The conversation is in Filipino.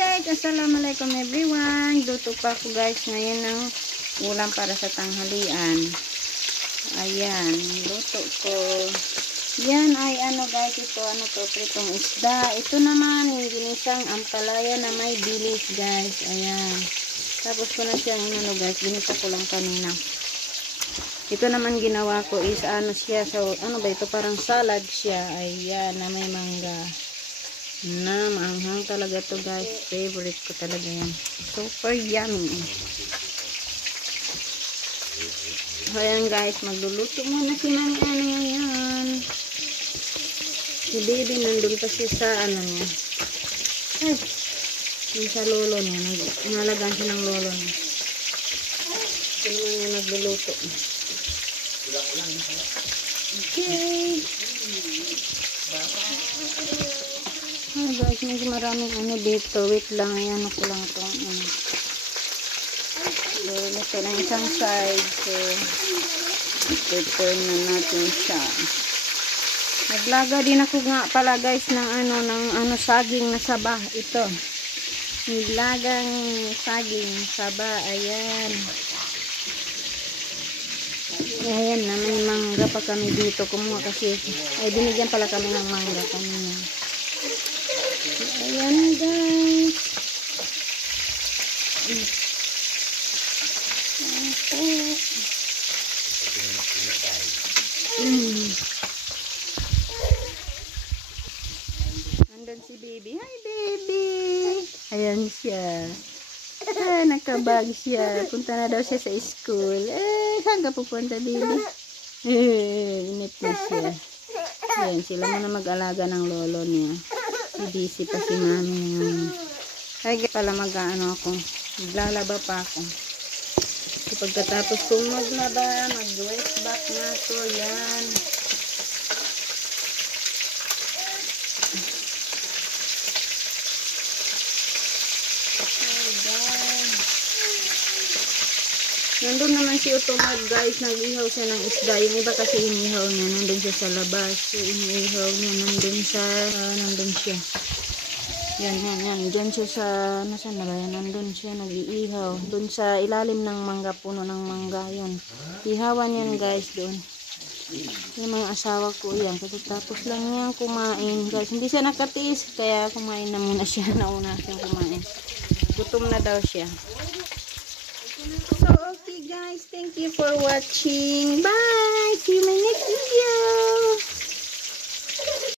Guys, assalamualaikum everyone. Luto pa ako guys ngayon ng ulam para sa tanghalian. Ayan, luto ko. Yan ay ano guys, ito ano to, pritong isda. Ito naman yung ginisang ampalaya na may bilis guys. Ayan. Tapos ko na siyang ano guys, ginisa ko lang kanina. Ito naman ginawa ko is ano siya, so ano ba ito, parang salad siya. Ayan, na may mangga. Na maanghang talaga to guys, favorite ko talaga yan, super yummy. Ayan guys, magluluto muna si mami. Ano yan, si baby nandun pa siya sa ano niya, ay yung sa lolo niya, nalagaan siya ng lolo niya. Ito naman niya nagluluto. Okay. Ay guys, medyo maraming ano dito. Wait lang, ayan ako lang ito. Ito lang isang side. So, i-turn na natin siya. Naglaga din ako nga pala guys ng ano, saging na saba. Ito. Naglagang saging saba. Ayan. Ayan na, may mangga pa kami dito. Kumuha kasi, ay binigyan pala kami ng mangga kanina. Ayan guys. Nandun si baby. Hi baby. Ayan siya. Nakabag siya. Punta na daw siya sa school. Saan ka pupunta baby? Inip na siya. Ayan, sila muna mag-alaga ng lolo niya. Busy pa si mami ngayon. Ay, pala mag-ano ako. Maglalaba pa ako. So, pagkatapos kong maglaba, mag-wet back na ako. Yan. Nandun naman si Otomad guys, nag-ihaw siya ng isda. Yung iba kasi inihaw niya, nandun siya sa labas. So, inihaw niya, nandun siya. Yan. Diyan siya sa, nasaan na ba yan? Nandun siya, nag-iihaw. Doon sa ilalim ng mangga, puno ng mangga. Yan. Ihawan yan guys doon. Yung mga asawa ko yan. Tapos lang yan kumain. Guys, hindi siya nakatiis, kaya kumain na muna siya. Nauna siyang kumain. Gutom na daw siya. So, okay guys, thank you for watching. Bye! See you in my next video!